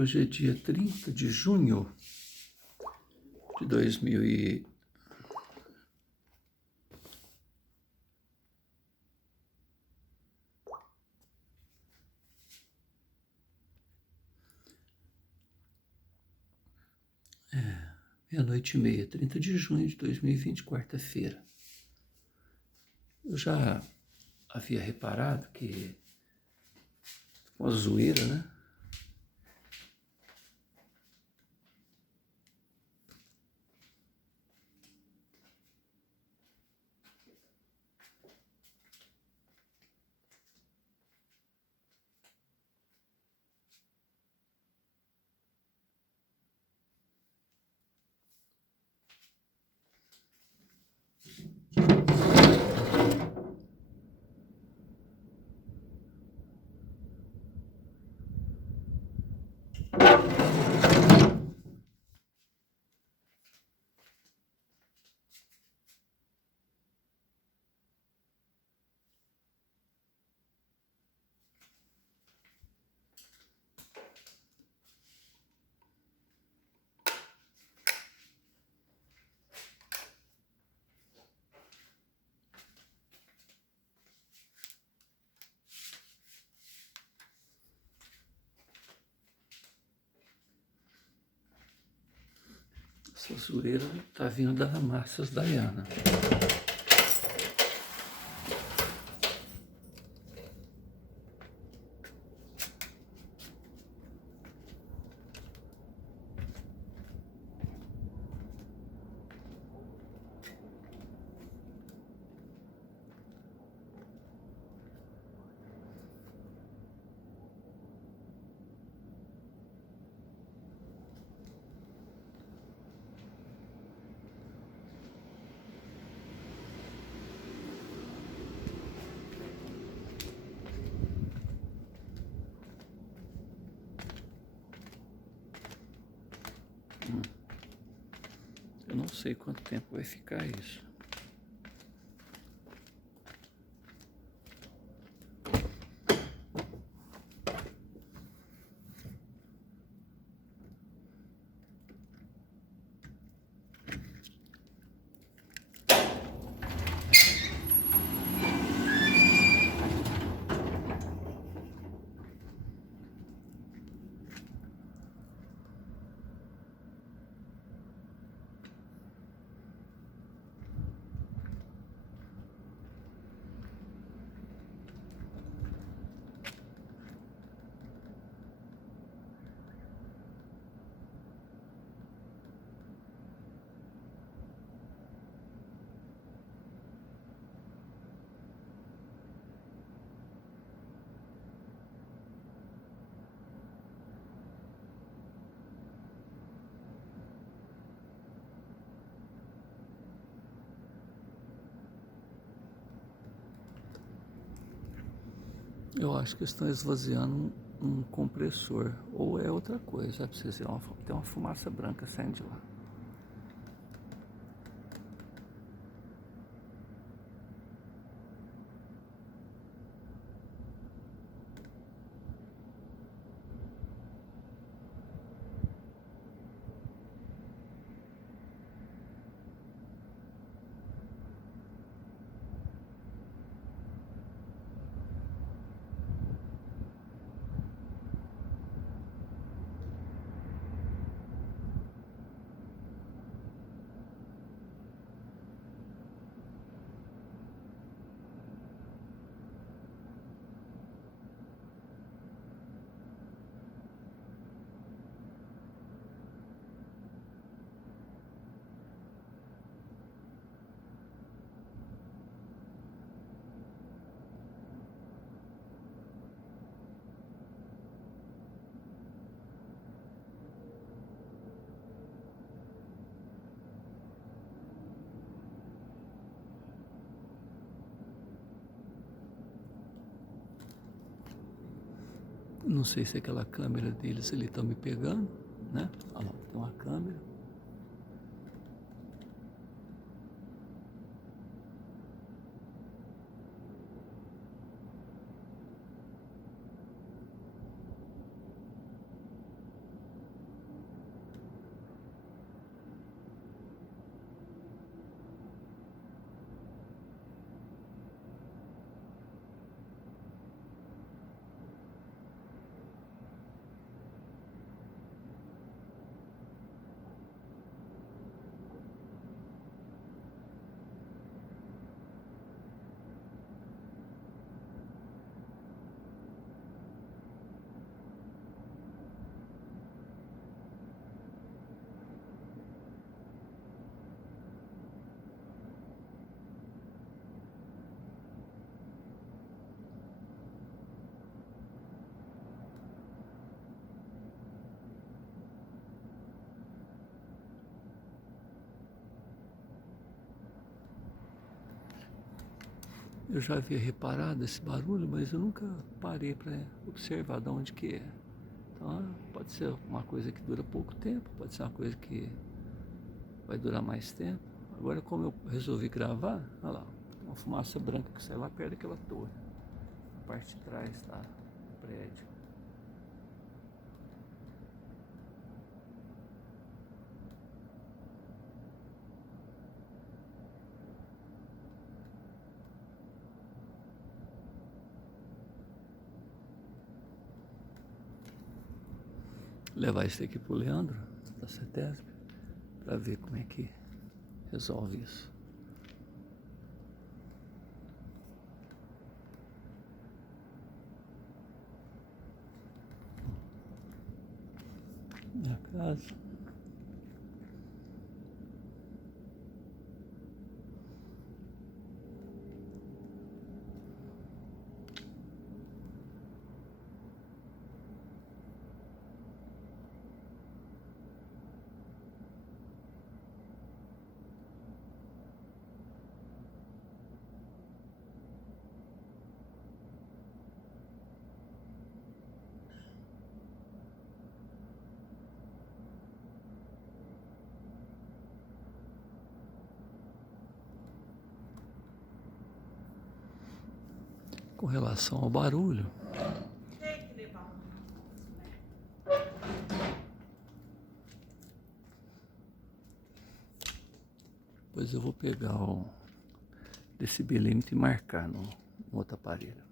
Hoje é dia 30 de junho de 2000 e... meia-noite e meia, 30 de junho de 2020, quarta-feira. Eu já havia reparado que uma zoeira, né? Essa zoeira tá vindo da Márcias Dayana. Eu não sei quanto tempo vai ficar isso. Eu acho que estão esvaziando um compressor, ou é outra coisa, é pra vocês verem, tem uma fumaça branca saindo de lá. Não sei se aquela câmera deles ali estão me pegando, né? Olha lá, tem uma câmera. Eu já havia reparado esse barulho, mas eu nunca parei para observar de onde que é. Então, pode ser uma coisa que dura pouco tempo, pode ser uma coisa que vai durar mais tempo. Agora, como eu resolvi gravar, olha lá, uma fumaça branca que sai lá perto daquela torre. A parte de trás tá do prédio. Levar isso aqui pro Leandro, da CETESB, para ver como é que resolve isso. Minha casa. Com relação ao barulho, depois eu vou pegar o decibelímetro e marcar no outro aparelho.